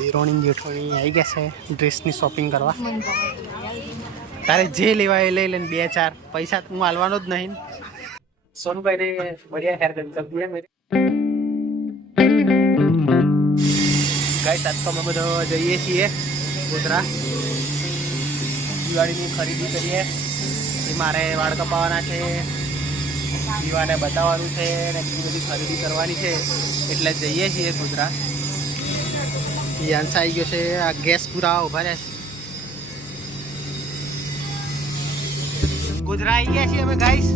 દેરોણી જેઠોણી આવી ગયા છે ડ્રેસની શોપિંગ કરવા. તારે જે લેવા એ લઈ લઈને 2-4 પૈસા હું હાલવાનો જ નહીં. સોનભાઈ ને बढ़िया हेयर कट कर दिया मेरे गाइस. आज तो અમે બધા જઈએ છીએ ગોધરા દિવાળીની ખરીદી કરીએ. મારે વાળ કપાવવાના છે, દીવાને બતાવવાનું છે ને બધી ખરીદી કરવાની છે એટલે જઈએ છીએ ગોધરા. યાન્સ આવી ગયો છે. આ ગેસ પૂરા ઉભા રહ્યા છે. ગોધરા આવી ગયા છીએ અમે ગાઈસ.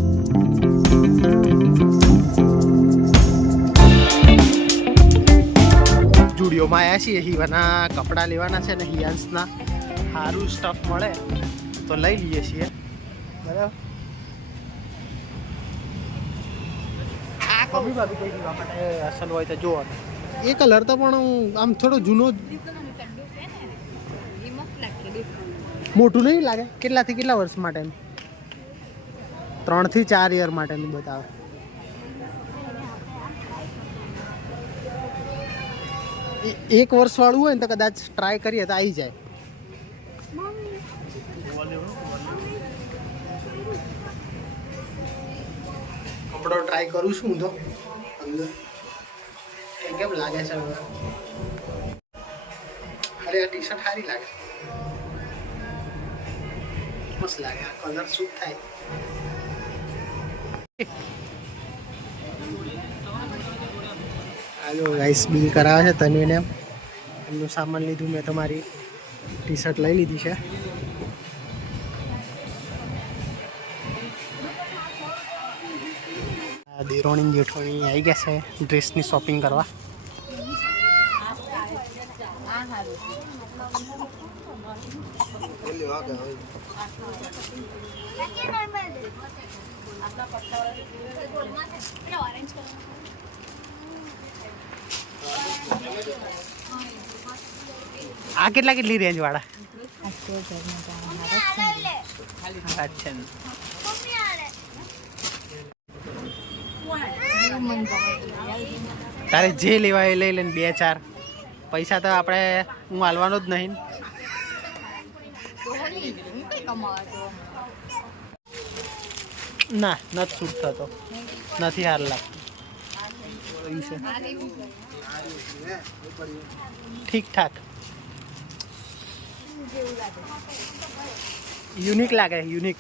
જુડિયોમાં આવ્યા છીએ. હીવાના કપડાં લેવાના છે ને હિયાન્સના સારું સ્ટફ મળે તો લઈ લઈએ છીએ. બરાબર. આ કમી ભાભી કઈ દીવા માટે અસલ હોય તો જોવાનું. એ કલર તો પણ આમ થોડો જૂનો મોટું નહીં લાગે. કેટલાથી કેટલા વર્ષ માટે? 3 થી 4 યર માટેનું બતાવે. એક વર્ષ વાળું હોય ને તો કદાચ ટ્રાય કરીએ તો આવી જાય. કપડો ટ્રાય કરું છું તો અંદર કેમ લાગે છે. અરે આ ટી શર્ટ સારી લાગે, મસ્ત લાગે. આ કલર સૂટ થાય. હાલો ગાઈસ, બિલ કરાવે છે તન્વીને. એમનું સામાન લીધું મેં. તમારી ટી શર્ટ લઈ લીધી છે. દેરોણી જેઠોણી આવી ગયા છે ડ્રેસની શોપિંગ કરવા. આ કેટલી રેન્જ વાળા? અચ્છા. તારે જે લેવા એ લઈ લઈને 2-4 પૈસા તો આપણે હું હાલવાનો જ નહીં. ના, નથી સૂટ થતો, નથી હાર લાગતું. ઠીક ઠાક, યુનિક લાગે. યુનિક.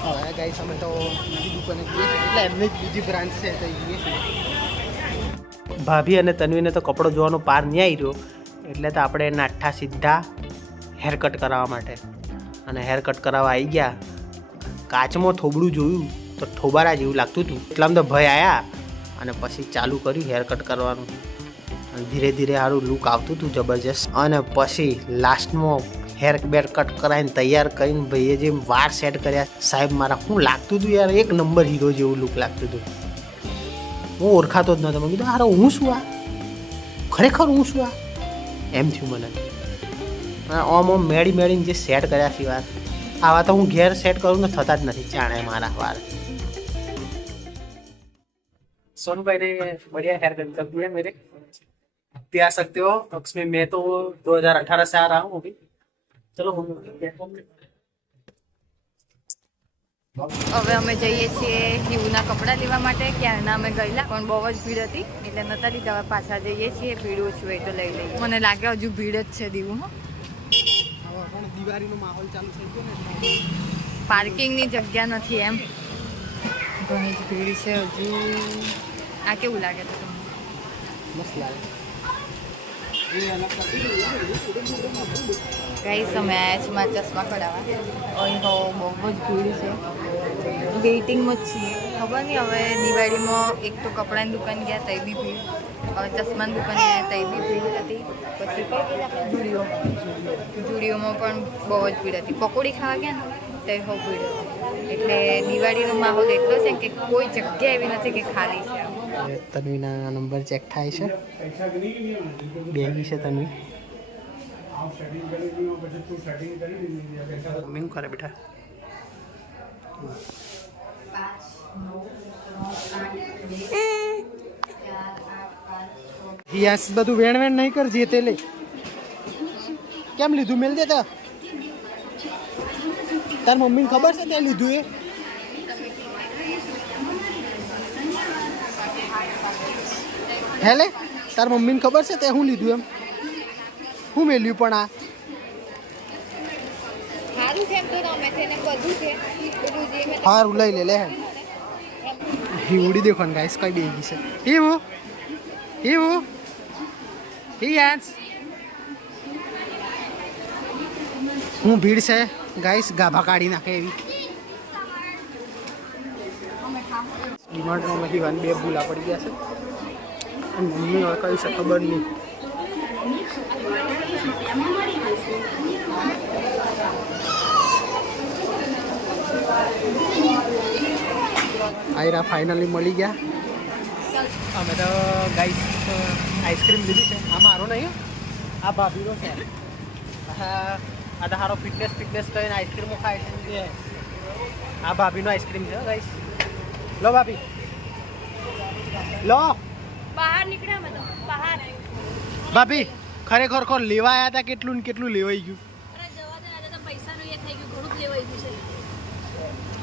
હવે ગાઈસ અમે તો બીજી દુકાને જઈએ છીએ, એટલે એમની જ બીજી બ્રાન્ચ છે તો જઈએ છીએ. ભાભી અને તન્વીને તો કપડો જોવાનો પાર નહીં આવી રહ્યો એટલે તો આપણે નાઠા સીધા હેર કટ કરાવવા માટે. અને હેર કટ કરાવવા આવી ગયા. કાચમાં થોબડું જોયું તો ઠોબારા જેવું લાગતું હતું. એટલામાં તો ભય આવ્યા અને પછી ચાલુ કર્યું હેર કટ કરવાનું. અને ધીરે ધીરે સારું લુક આવતું હતું જબરજસ્ત. અને પછી લાસ્ટમાં હેર બેર કટ કરાવીને તૈયાર કરીને ભાઈએ જે વાર સેટ કર્યા સાહેબ મારા, શું લાગતું હતું યાર, એક નંબર હીરો જેવું લુક લાગતું હતું. હું ઓળખાતો જ નહોતો. મેં કીધું અરે હું શું આ, ખરેખર હું શું આ, એમ થયું મને. ઓમ મેળીને જે સેટ કર્યા છે વાર, આવા તો હું ઘેર સેટ કરું તો થતા જ નથી જાણે મારા વાર. सोनभाई ने बढ़िया हेयर कट कर दिया मेरे. आप आ सकते हो. उसमें मैं तो 2018 से आ रहा हूँ अभी. चलो હવે અમે જઈએ છીએ હિવના કપડાં લેવા માટે. ક્યારના અમે ગયેલા પણ બહુ જ ભીડ હતી એટલે નતા લીધા. હવે પાછા જઈએ છીએ. ભીડ ઓછું હોય તો લઈ લઈએ. મને લાગે હજુ ભીડ જ છે દીવું. દિવાળીનો માહોલ ચાલુ થઈ ગયો ને, પાર્કિંગની જગ્યા નથી એમ. ઘણી જ ભીડ છે હજુ. આ કેવું લાગે છે તમને? મસ્ત લાગે. ગાઈસ અમે આવ્યા છીએ મારા ચશ્મા કઢાવવા. અહીં તો બહુ જ ભીડ છે. વેઇટિંગમાં જ છીએ. ખબર નહીં હવે દિવાળીમાં એક તો કપડાની દુકાન ગયા તઈ બી ભીડ, હવે ચશ્માની દુકાન ગયા તઈ બી ભીડ હતી. પછી કઈ ગઈ આપણે જુડિયોમાં પણ બહુ જ ભીડ હતી. પકોડી ખાવા ગયા ને તઈ બહુ ભીડ હતી. એટલે દિવાળીનો માહોલ એટલો છે કે કોઈ જગ્યા એવી નથી કે ખાલી છે. તન્વીના નંબર ચેક થાય છે. બેગી છે તન્વી. મમ્મી શું કરે બેટા? યસ બધું વેણ વેણ નહીં કરજે તે લે કેમ લીધું મેલ દે તો તાર મમ્મીને ખબર છે તે લીધું એ હે લે તાર મમ્મીને ખબર છે તે હું લીધું એમ હું મેલ્યું પણ આ સારું છે એમ તો તમે છે ને બધું છે બધું જે મેં હારું લઈ લે લે હિવડી દેખો ને ગાઈસ કઈ બેગી છે હિવું હિવું હિયાન્સ હું ભીડ છે ગાઈસ ગાભા કાઢી નાખે એવી ડિમાન્ડમાં હિવાની બે ભૂલા પડી ગયા છે અને મમ્મી હવે કઈ છે ખબર નહીં આયરા ફાઇનલી મળી ગયા અમે તો ગાઈસ આઈસ્ક્રીમ લીધી છે આ મારો નહીં આ ભાભીનો છે આ તો સારો ફિટનેસ કરીને આઈસ્ક્રીમો ખાય છે આ ભાભીનો આઈસ્ક્રીમ છે ગાઈસ લો ભાભી લો બહાર નીકળ્યા મેં તો બહાર ભાભી ખરેખર ખોર લેવા આવ્યા હતા કેટલું ને કેટલું લેવાઈ ગયું અરે જવા દે આજે તો પૈસાનું એ થઈ ગયું ઘણું જ લેવાઈ ગયું છે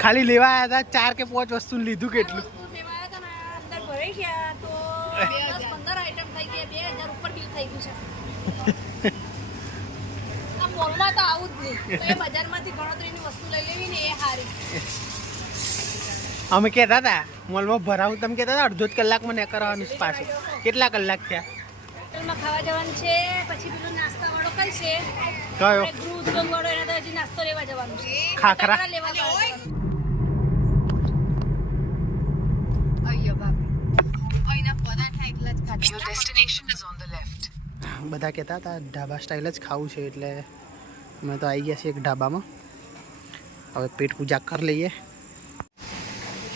ખાલી લેવા આવ્યા હતા 4 કે 5 વસ્તુ લીધું કેટલું લેવા આવ્યા હતા ને અંદર ભરાઈ ગયા તો 10-15 આઈટમ થઈ ગયા 2000 ઉપર બિલ થઈ ગયું છે આ મોલમાં તો આવું જ નહીં તો એ બજારમાંથી ગણતરીની વસ્તુ લઈ લેવી ને એ સારી અમે કહેતા હતા મોલમાં ભરાવું તમે કહેતા હતા અડધો જ કલાકમાં ને કરવાનું છે પાછું કેટલા કલાક થયા હોટલમાં ખાવા જવાનું છે પછી પેલો નાસ્તા વાળો કઈ છે કયો ગૃહ ઉદ્યોગ વાળો એના તો હજી નાસ્તો લેવા જવાનું છે ખાખરા લેવા જવાનું બધા કહેતા હતા ઢાબા સ્ટાઇલ જ ખાવું છે એટલે અમે તો આવી ગયા છીએ એક ઢાબામાં હવે પેટ પૂજા કરી લઈએ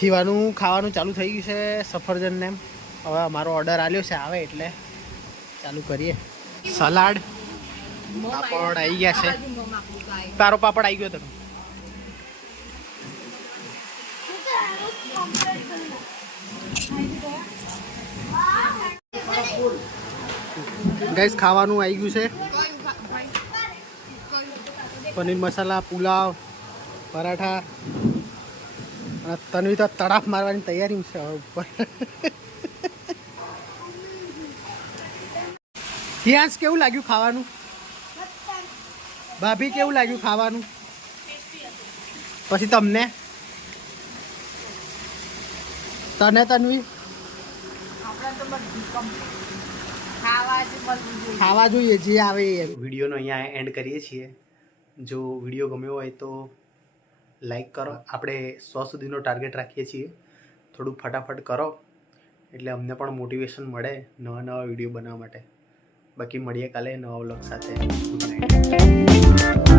હિવાનું ખાવાનું ચાલુ થઈ ગયું છે સફરજનને એમ હવે અમારો ઓર્ડર આવ્યો છે આવે એટલે ચાલુ કરીએ સલાડ પાપડ આવી ગયા છે તારો પાપડ આવી ગયો તમે ગાઈસ ખાવાનું આવી ગયું છે પનીર મસાલા પુલાવ પરાઠા અને તન્વી તો તડાફ મારવાની તૈયારી છે હવે ઉપર હિયાંશ કેવું લાગ્યું ખાવાનું ભાભી કેવું લાગ્યું ખાવાનું પછી તમને તને તન્વી ખાવા જોઈએ જે આવે એ વિડીયોનો અહીંયા એન્ડ કરીએ છીએ જો વિડીયો ગમ્યો હોય તો લાઈક કરો આપણે 100 સુધીનો ટાર્ગેટ રાખીએ છીએ થોડું ફટાફટ કરો એટલે અમને પણ મોટિવેશન મળે નવા વિડીયો બનાવવા માટે બાકી મળીએ કાલે નવા વ્લોગ સાથે ગુડ નાઇટ